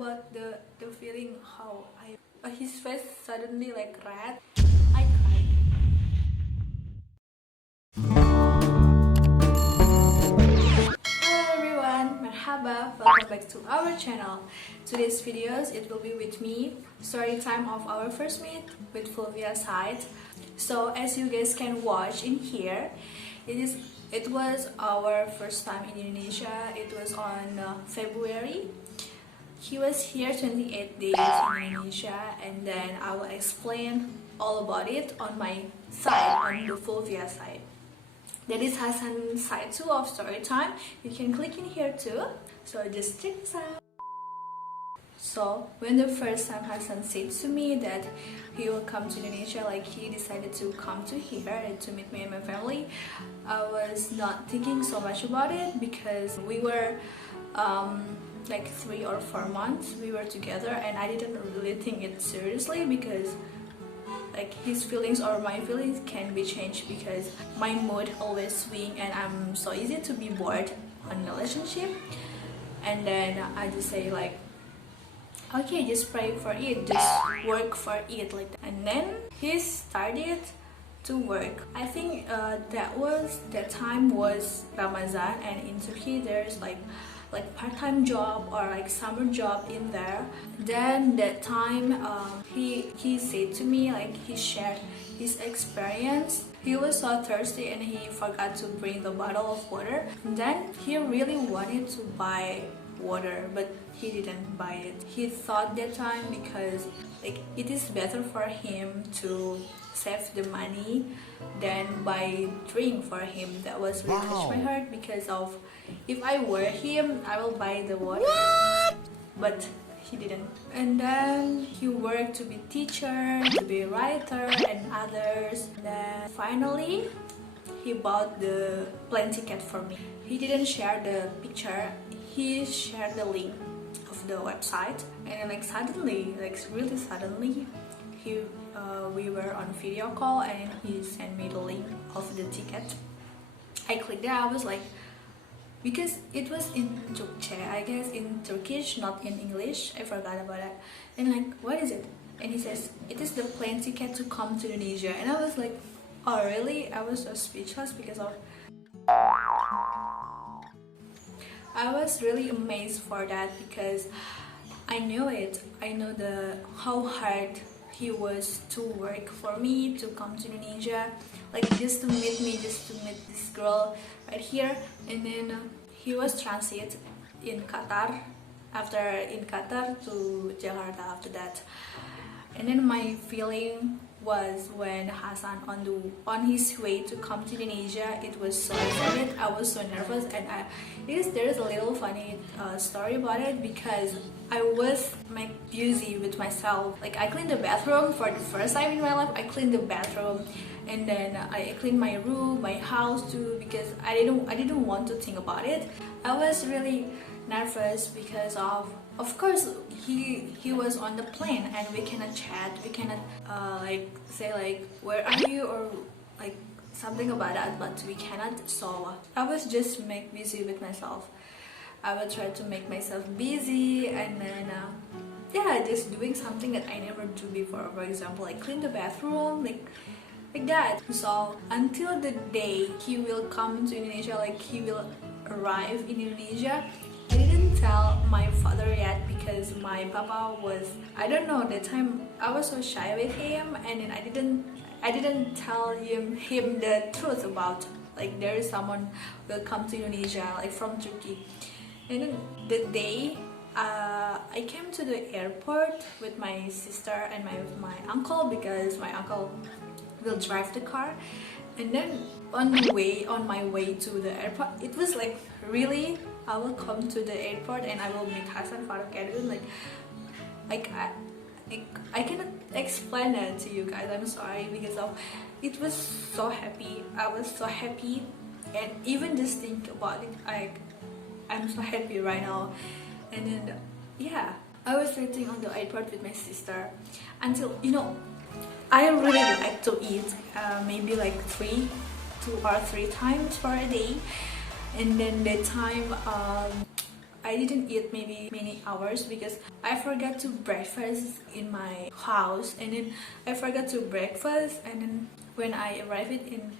about the feeling how his face suddenly like red. I cried. Hello everyone, Merhaba, welcome back to our channel. Today's videos, it will be with me, story time of our first meet with Fulvia side. So as you guys can watch in here, it was our first time in Indonesia. It was on February. He was here 28 days in Indonesia, and then I will explain all about it on my side, on the Fulvia side. That is Hasan's side too of story time. You can click in here too. So just check this out. So when the first time Hasan said to me that he will come to Indonesia, like he decided to come to here and to meet me and my family, I was not thinking so much about it because we were like 3 or 4 months we were together, and I didn't really think it seriously because like his feelings or my feelings can be changed because my mood always swing and I'm so easy to be bored on relationship. And then I just say like, okay, just pray for it, just work for it like that. And then he started to work. I think that time was Ramadan, and in Turkey there's like part-time job or like summer job in there. Then that time he said to me, like he shared his experience. He was so thirsty and he forgot to bring the bottle of water. And then he really wanted to buy water, but he didn't buy it. He thought that time because like it is better for him to save the money than buy drink for him. That was really touched my heart because of, if I were him, I will buy the water. What? But he didn't. And then he worked to be teacher, to be writer and others. And then finally he bought the plane ticket for me. He didn't share the picture, he shared the link of the website. And then like suddenly, like really suddenly, we were on video call and he sent me the link of the ticket. I clicked it. I was like, because it was in Turkce, I guess in Turkish, not in English. I forgot about it. And like, what is it? And he says, it is the plane ticket to come to Indonesia. And I was like, oh really? I was so speechless because of, I was really amazed for that because I knew it. I know how hard he was to work for me to come to Indonesia, like just to meet me, just to meet this girl right here. And then he was transit in Qatar, in Qatar to Jakarta after that. And then my feeling was when Hasan on his way to come to Indonesia, it was so excited. I was so nervous, and there is a little funny story about it because I was busy with myself. Like I cleaned the bathroom for the first time in my life. I cleaned the bathroom, and then I cleaned my room, my house too, because I didn't want to think about it. I was really nervous because of course he was on the plane and we cannot chat, we cannot like say like where are you or like something about that, but we cannot. So I was just busy with myself. I will try to make myself busy, and then yeah, just doing something that I never do before. For example, like clean the bathroom, like that. So until the day he will come to Indonesia, like he will arrive in Indonesia, I didn't tell my father yet because my papa was, I don't know, that time I was so shy with him, and then I didn't tell him the truth about like there is someone will come to Indonesia like from Turkey. And then the day I came to the airport with my sister and my uncle, because my uncle will drive the car. And then on my way to the airport, it was like really, I will come to the airport and I will meet Hasan, Farooq, and like I cannot explain that to you guys. I'm sorry because it was so happy. I was so happy, and even just think about it, I'm so happy right now. And then yeah, I was sitting on the airport with my sister until, you know, I really like to eat maybe like 2 or 3 times for a day. And then the time I didn't eat maybe many hours because I forgot to breakfast in my house, and then I forgot to breakfast, and then when I arrived in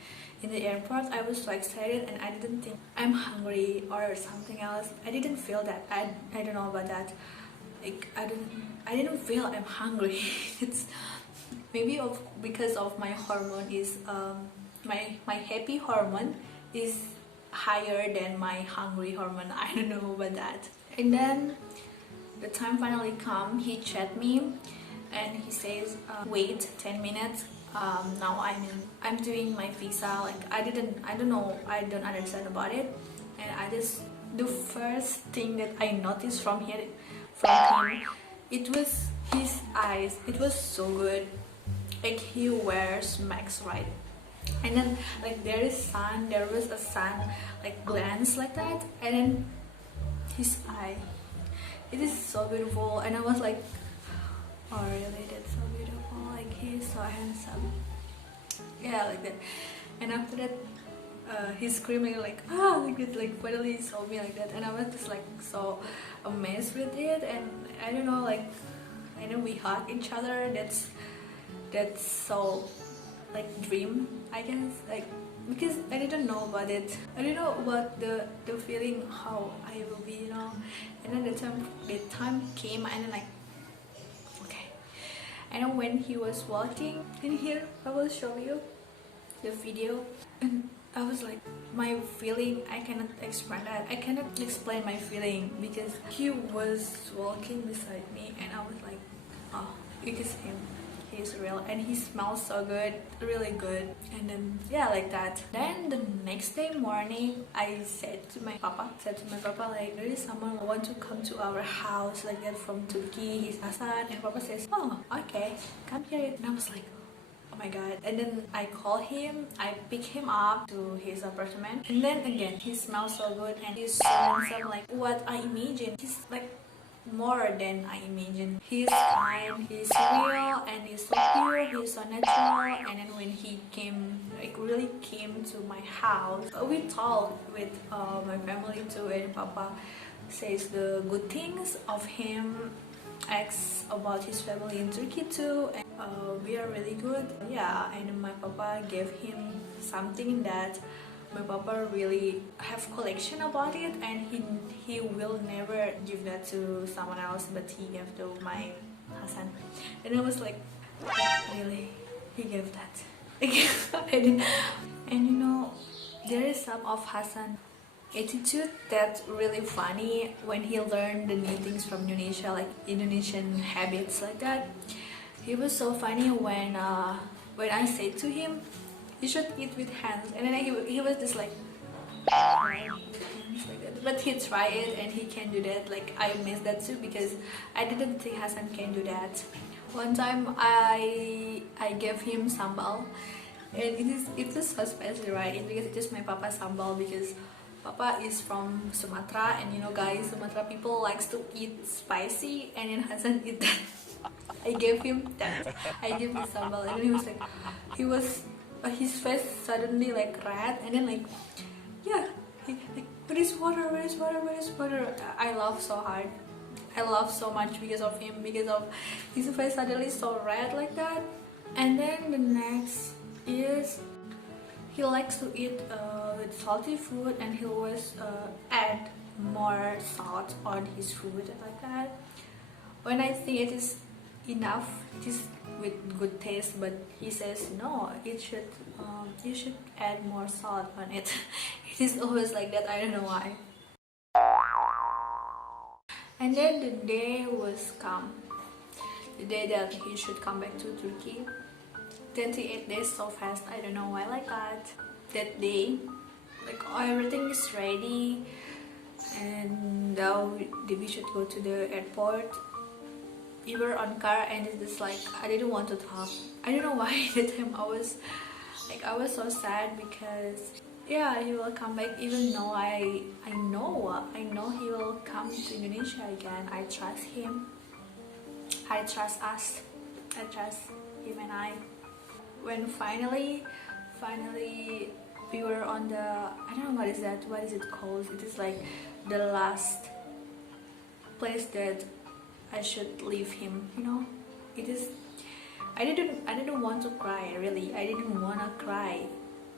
the airport, I was so excited and I didn't think I'm hungry or something else. I didn't feel that. I don't know about that. Like I didn't feel I'm hungry. It's maybe because of my hormone is my happy hormone is higher than my hungry hormone. I don't know about that. And then the time finally come. He chat me and he says wait 10 minutes. Now I'm doing my visa. Like I don't understand about it, and I just, the first thing that I noticed from him, it was his eyes. It was so good. Like he wears max, right? And then like there was a sun like glance like that, and then his eye, it is so beautiful. And I was like, oh really, that's so beautiful, like he's so handsome, yeah, like that. And after that he's screaming like like it, like finally he saw me like that, and I was just like so amazed with it. And I don't know, like, and then we hug each other. That's so like dream, I guess, like, because I didn't know about it. I didn't know about the feeling how I will be, you know. And then the time came, and then like, okay. And then when he was walking in here, I will show you the video, and I was like, my feeling, I cannot explain that. I cannot explain my feeling because he was walking beside me, and I was like, oh, it is him. He's real, and he smells so good, really good. And then yeah, like that. Then the next day morning, I said to my papa like, there is someone who want to come to our house like that from Turkey. He's Hasan. And papa says, oh okay, come here. And I was like, oh my god. And then I call him, I pick him up to his apartment, and then again, he smells so good and he's so handsome, like what I imagined. He's like more than I imagined. He's kind, he's real, and he's so pure, he's so natural. And then when he came, like really came to my house, we talked with my family too, and papa says the good things of him, asks about his family in Turkey too, and we are really good, yeah. And my papa gave him something that my papa really have collection about it, and he will never give that to someone else, but he gave to my Hasan. And I was like, really, he gave that. And you know, there is some of Hasan attitude that's really funny when he learned the new things from Indonesia, like Indonesian habits like that. He was so funny when I said to him, you should eat with hands, and then he was just like, but he tried it and he can do that. Like I miss that too because I didn't think Hasan can do that. One time I gave him sambal, and it was so spicy, right? Because it is my papa's sambal, because papa is from Sumatra, and you know guys, Sumatra people likes to eat spicy, and then Hasan eat that. I gave him that. I gave him sambal, and then he was like, his face suddenly like red, and then like, yeah, like, where is water, where is water, where is water? I laugh so hard, I laugh so much because of him, because of his face suddenly so red like that. And then the next is he likes to eat with salty food, and he always add more salt on his food like that. When I think it is enough, it is with good taste, but he says no, you should add more salt on it. It is always like that, I don't know why. And then the day was come, the day that he should come back to Turkey. 28 days so fast, I don't know why like that. That day, like everything is ready, and now we should go to the airport. We were on car, and it's just like I didn't want to talk. I don't know why. That time I was so sad because yeah, he will come back, even though I know he will come to Indonesia again. I trust him, I trust us, I trust him and I. When finally we were on the, I don't know what is it called, it is like the last place that I should leave him, you know. It is, I didn't want to cry, really. I didn't want to cry.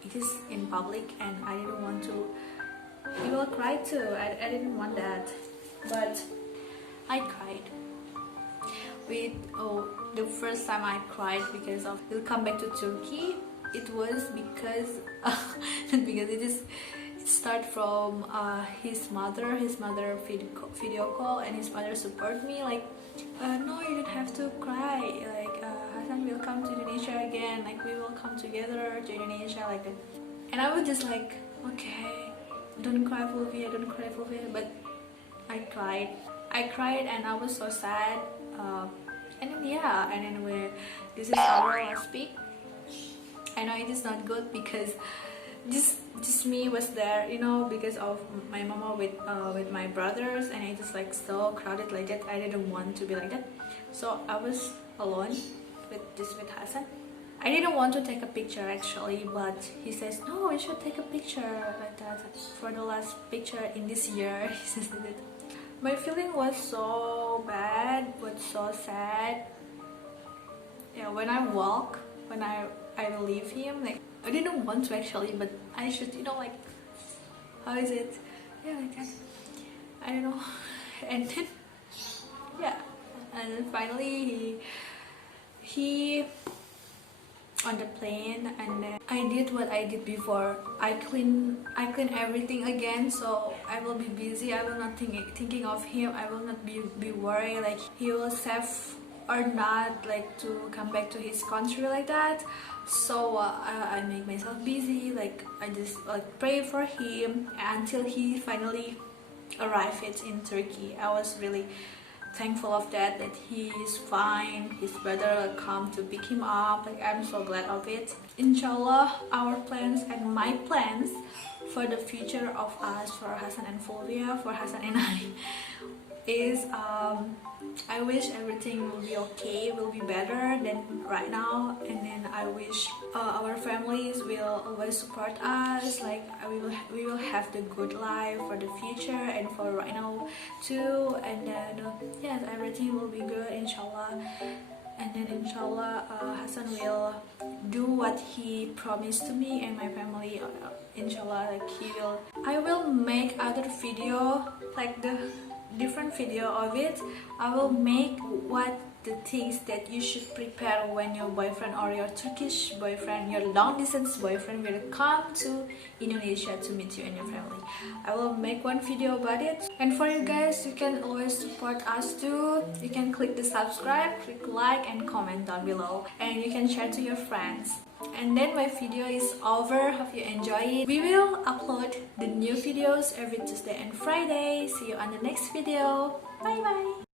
It is in public and I didn't want to. He will cry too. I didn't want that, but I cried. The first time I cried because of we'll come back to Turkey. It was because because it start from his mother video call, and his mother support me like, no, you don't have to cry, like Hasan will come to Indonesia again, like we will come together to Indonesia, like that. And I was just like, okay, don't cry Fulvia, don't cry Fulvia. But I cried and I was so sad. And then yeah, and then this is our last speak. I know it is not good because just me was there, you know, because of my mama with my brothers, and it is like so crowded like that. I didn't want to be like that, so I was alone with Hasan. I didn't want to take a picture actually, but he says no, we should take a picture like that for the last picture in this year. He says that. My feeling was so bad, was so sad. Yeah, when I leave him, like I didn't want to actually, but I should, you know, like, how is it? Yeah, like that. I don't know. And then yeah, and then finally he on the plane, and then I did what I did before. I clean everything again, so I will be busy. I will not thinking of him. I will not be worried like he will safe or not, like to come back to his country like that. So I make myself busy, like I just like pray for him until he finally arrived in Turkey. I was really thankful of that he is fine. His brother come to pick him up. Like I'm so glad of it. Inshallah, our plans and my plans for the future of us, for Hasan and Fulvia, for Hasan and I, is I wish everything will be okay, will be better than right now, and then I wish our families will always support us, like we will have the good life for the future and for right now too, and then yes, everything will be good, inshallah. And then inshallah Hasan will do what he promised to me and my family, inshallah. Like I will make other video, like the different video of it. I will make what the things that you should prepare when your boyfriend or your Turkish boyfriend, your long distance boyfriend will come to Indonesia to meet you and your family. I will make one video about it. And for you guys, you can always support us too. You can click the subscribe, click like and comment down below, and you can share to your friends. And then my video is over. Hope you enjoy it. We will upload the new videos every Tuesday and Friday. See you on the next video. Bye bye.